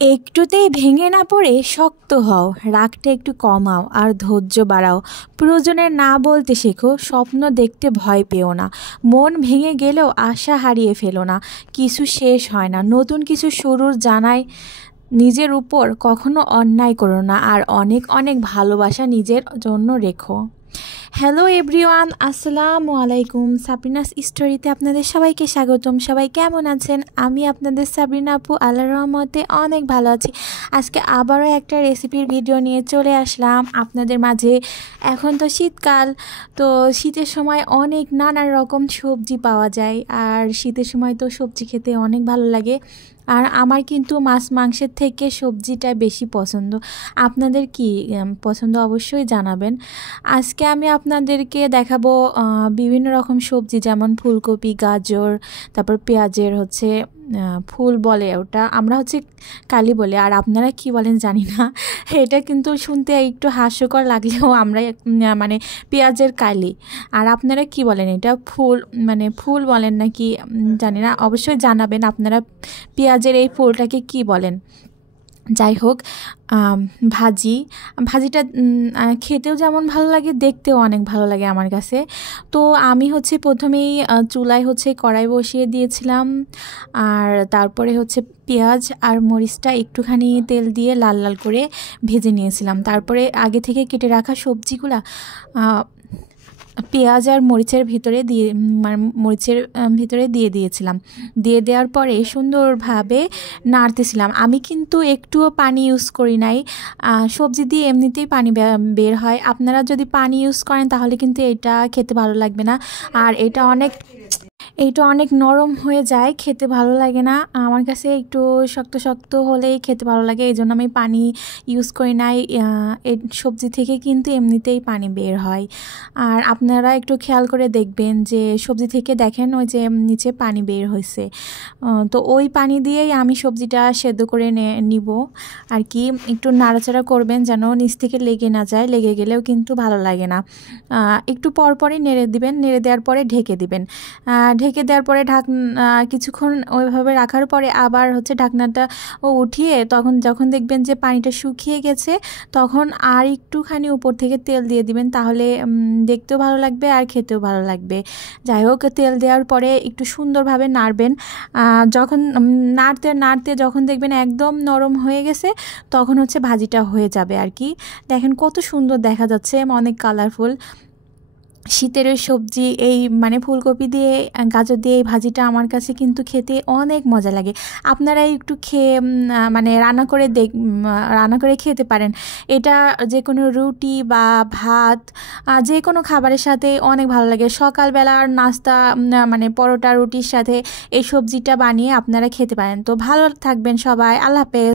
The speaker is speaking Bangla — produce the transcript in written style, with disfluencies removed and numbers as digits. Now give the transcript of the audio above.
একটুতেই ভেঙে না পড়ে শক্ত হও, রাগটা একটু কমাও আর ধৈর্য বাড়াও। প্রয়োজনে না বলতে শেখো, স্বপ্ন দেখতে ভয় পেও না। মন ভেঙে গেলেও আশা হারিয়ে ফেলো না। কিছু শেষ হয় না, নতুন কিছু শুরুর জানায়। নিজের উপর কখনো অন্যায় করো না, আর অনেক অনেক ভালোবাসা নিজের জন্য রেখো। হ্যালো এভরিওয়ান, আসসালামু আলাইকুম। সাবরিনাস স্টোরিতে আপনাদের সবাইকে স্বাগতম। সবাই কেমন আছেন? আমি আপনাদের সাবরিনা আপু, আল্লাহর রহমতে অনেক ভালো আছি। আজকে আবারও একটা রেসিপির ভিডিও নিয়ে চলে আসলাম আপনাদের মাঝে। এখন তো শীতকাল, তো শীতের সময় অনেক নানা রকম সবজি পাওয়া যায়, আর শীতের সময় তো সবজি খেতে অনেক ভালো লাগে। আর আমার কিন্তু মাছ মাংসের থেকে সবজিটা বেশি পছন্দ। আপনাদের কি পছন্দ অবশ্যই জানাবেন। আজকে আমি আপনাদেরকে দেখাবো বিভিন্ন রকম সবজি, যেমন ফুলকপি, গাজর, তারপর পেঁয়াজের ফুল বলে, ওটা আমরা কালি বলে, আর আপনারা কি বলেন জানি না। এটা কিন্তু শুনতে একটু হাস্যকর লাগলেও আমরা মানে পেঁয়াজের কালি। আর আপনারা কি বলেন, এটা ফুল বলেন নাকি জানি না, অবশ্যই জানাবেন আপনারা পেঁয়াজের এই ফুলটাকে কি বলেন। যাই হোক, ভাজিটা খেতেও যেমন ভালো লাগে, দেখতেও অনেক ভালো লাগে আমার কাছে। তো আমি প্রথমেই চুলায় কড়াই বসিয়ে দিয়েছিলাম, আর তারপরে পেঁয়াজ আর মরিচটা একটুখানি তেল দিয়ে লাল লাল করে ভেজে নিয়েছিলাম। তারপরে আগে থেকে কেটে রাখা সবজিগুলা পেঁয়াজ আর মরিচের ভিতরে দিয়ে দিয়েছিলাম। দিয়ে দেওয়ার পরে সুন্দরভাবে নাড়তেছিলাম। আমি কিন্তু একটুও পানি ইউজ করি নাই, সবজি দিয়ে এমনিতেই পানি বের হয়। আপনারা যদি পানি ইউজ করেন তাহলে কিন্তু এটা খেতে ভালো লাগবে না, আর এটা অনেক নরম হয়ে যায়, খেতে ভালো লাগে না। আমার কাছে একটু শক্ত শক্ত হলেই খেতে ভালো লাগে, এই জন্য আমি পানি ইউজ করি নাই। এই সবজি থেকে কিন্তু এমনিতেই পানি বের হয়। আর আপনারা একটু খেয়াল করে দেখবেন যে সবজি থেকে দেখেন ওই যে নিচে পানি বের হয়েছে, তো ওই পানি দিয়েই আমি সবজিটা সেদ্ধ করে নিব আর কি। একটু নাড়াচাড়া করবেন যেন নিচ থেকে লেগে না যায়, লেগে গেলেও কিন্তু ভালো লাগে না। একটু পরপরই নেড়ে দিবেন, নেড়ে দেওয়ার পরে ঢেকে দিবেন। ঢেকে দেওয়ার পরে কিছুক্ষণ ওইভাবে রাখার পরে আবার ঢাকনাটা উঠিয়ে যখন দেখবেন যে পানিটা শুকিয়ে গেছে, তখন আর একটুখানি উপর থেকে তেল দিয়ে দিবেন, তাহলে দেখতেও ভালো লাগবে আর খেতেও ভালো লাগবে। যাই হোক, তেল দেওয়ার পরে একটু সুন্দরভাবে নাড়বেন। যখন নাড়তে যখন দেখবেন একদম নরম হয়ে গেছে, তখন ভাজিটা হয়ে যাবে আর কি। দেখেন কত সুন্দর দেখা যাচ্ছে, অনেক কালারফুল। শীতের ওই সবজি, এই ফুলকপি দিয়ে গাজর দিয়ে এই ভাজিটা আমার কাছে কিন্তু খেতে অনেক মজা লাগে। আপনারা একটু খেয়ে রান্না করে খেতে পারেন। এটা যে কোনো রুটি বা ভাত, যে কোনো খাবারের সাথে অনেক ভালো লাগে। সকালবেলার নাস্তা পরোটা রুটির সাথে এই সবজিটা বানিয়ে আপনারা খেতে পারেন। তো ভালো থাকবেন সবাই, আল্লাহ হাফেজ।